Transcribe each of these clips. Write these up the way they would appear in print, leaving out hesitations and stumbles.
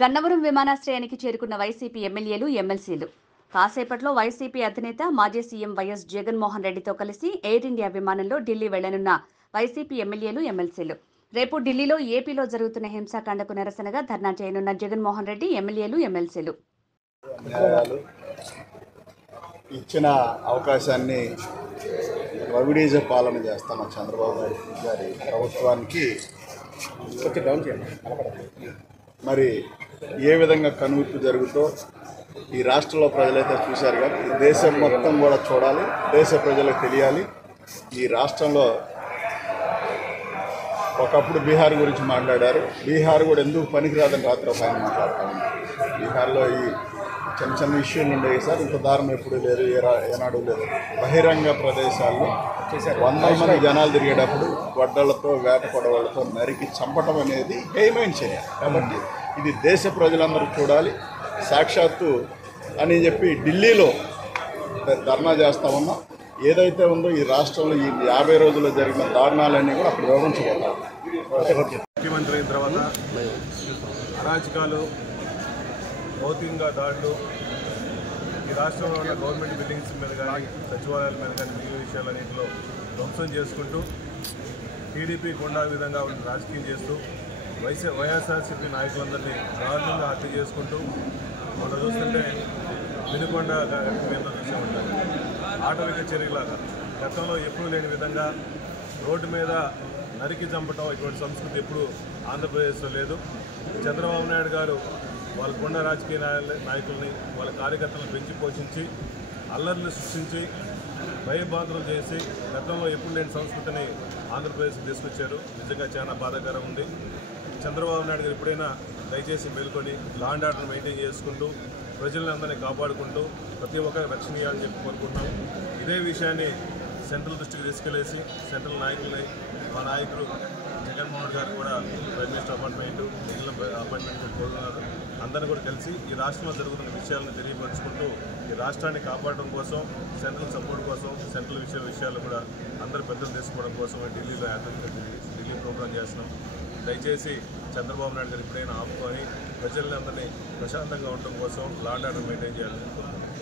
గన్నవరం విమానాశ్రయానికి చేరుకున్న వైసీపీ ఎమ్మెల్యేలు, ఎమ్మెల్సీలు. కాసేపట్లో వైసీపీ అధినేత మాజీ సీఎం వైఎస్ జగన్మోహన్ రెడ్డితో కలిసి ఎయిర్ ఇండియా విమానంలో ఢిల్లీ వెళ్లనున్న వైసీపీ ఎమ్మెల్యేలు, ఎమ్మెల్సీలు. రేపు ఢిల్లీలో ఏపీలో జరుగుతున్న హింసాకాండకు నిరసనగా ధర్నా చేయనున్న జగన్మోహన్ రెడ్డి, ఎమ్మెల్యేలు, ఎమ్మెల్సీలు. ఇచ్చిన అవకాశాన్ని రవిడీజ పాలన చేస్తున్న చంద్రబాబు నాయుడు గారి ప్రభుత్వానికి మరి ఏ విధంగా కనువిప్పు జరుగుతో ఈ రాష్ట్రంలో ప్రజలైతే చూశారు, కానీ ఈ దేశం మొత్తం కూడా చూడాలి, దేశ ప్రజలకు తెలియాలి. ఈ రాష్ట్రంలో ఒకప్పుడు బీహార్ గురించి మాట్లాడారు. బీహార్ కూడా ఎందుకు పనికిరాదని రాత్రి ఒక ఆయన మాట్లాడుతూ ఉన్నారు. బీహార్లో ఈ చిన్న చిన్న ఇష్యూలు ఉండేవి సార్, ఇంత దారుణం ఎప్పుడు లేదు, ఏనాడు లేదు. బహిరంగ ప్రదేశాల్లో 100 మంది జనాలు తిరిగేటప్పుడు గొడ్డలతో, వేట కొడవలతో నరికి చంపటం అనేది హేయమైన చర్య. కాబట్టి ఇది దేశ ప్రజలందరూ చూడాలి. సాక్షాత్తు అని చెప్పి ఢిల్లీలో ధర్నా చేస్తూ ఉన్నాం. ఏదైతే ఉందో ఈ రాష్ట్రంలో ఈ 50 రోజుల్లో జరిగిన దారుణాలన్నీ కూడా అక్కడ వివరించబోతారు. ముఖ్యమంత్రి అయిన తర్వాత అరాచకాలు, భౌతికంగా దాడులు, ఈ రాష్ట్రంలో ఉన్న గవర్నమెంట్ బిల్డింగ్స్ మీద కానీ, సచివాలయాల మీద కానీ, మిగిలిన విషయాలన్నింటిలో ధ్వంసం చేసుకుంటూ టీడీపీ గుండా విధంగా రాజకీయం చేస్తూ వైఎస్ఆర్సీపీ నాయకులందరినీ దారుణంగా హత్య చేసుకుంటూ మనం చూస్తుంటే వినుకొండ మీద చూసే ఉంటారు. ఆటవిక చర్యలాగా గతంలో ఎప్పుడూ లేని విధంగా రోడ్డు మీద నరికి చంపటం, ఇటువంటి సంస్కృతి ఎప్పుడు ఆంధ్రప్రదేశ్లో లేదు. చంద్రబాబు నాయుడు గారు వాళ్ళ గుండా రాజకీయ నాయకుల్ని, వాళ్ళ కార్యకర్తలను పెంచి పోషించి అల్లర్లు సృష్టించి భయబాధలు చేసి గతంలో ఎప్పుడు లేని సంస్కృతిని ఆంధ్రప్రదేశ్కి తీసుకొచ్చారు. నిజంగా చాలా బాధాకరం ఉంది. చంద్రబాబు నాయుడు గారు ఎప్పుడైనా దయచేసి మేల్కొని లా అండ్ ఆర్డర్ మెయింటైన్ చేసుకుంటూ ప్రజల్ని అందరినీ కాపాడుకుంటూ ప్రతి ఒక్కరికి రక్షణ ఇవ్వాలని చెప్పి కోరుకుంటున్నాం. ఇదే విషయాన్ని సెంట్రల్ దృష్టికి తీసుకెళ్లేసి సెంట్రల్ నాయకుల్ని, మా నాయకులు జగన్మోహన్ గారు కూడా ప్రైమ్ మినిస్టర్ అపాయింట్మెంట్, మిగిలిన అపాయింట్మెంట్ కోరుతున్నారు. అందరినీ కూడా కలిసి ఈ రాష్ట్రంలో జరుగుతున్న విషయాలను తెలియపరుచుకుంటూ ఈ రాష్ట్రాన్ని కాపాడడం కోసం, సెంట్రల్ సపోర్ట్ కోసం, సెంట్రల్ విషయాలు కూడా అందరూ పెద్దలు తీసుకోవడం కోసం ఢిల్లీలో ఢిల్లీ ప్రోగ్రాం చేస్తున్నాం. దయచేసి చంద్రబాబు నాయుడు గారు ఎప్పుడైనా ఆపుకొని ప్రజలందరినీ ప్రశాంతంగా ఉండడం కోసం లా అండ్ ఆర్డర్ మెయింటైన్ చేయాలని కోరుకుంటున్నాం.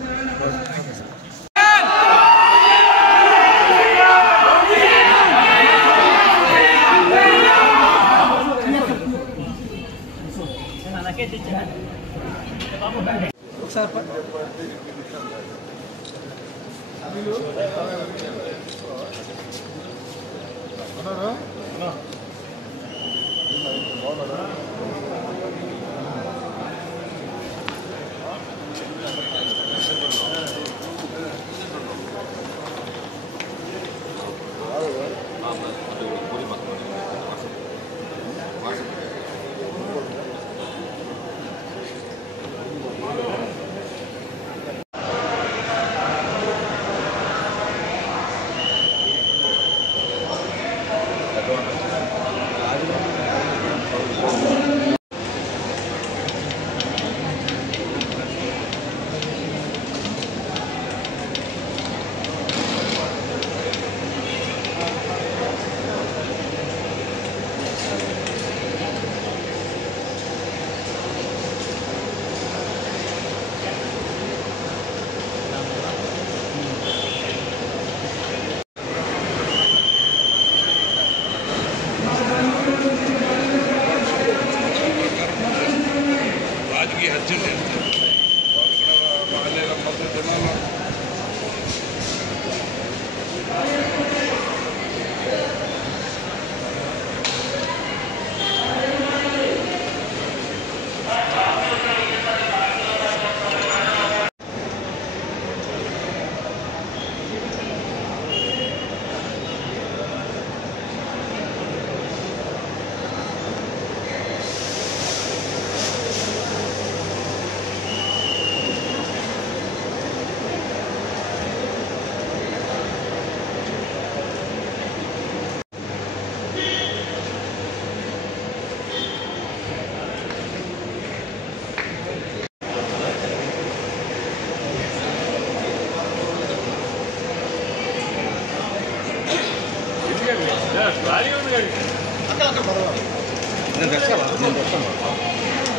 Gracias.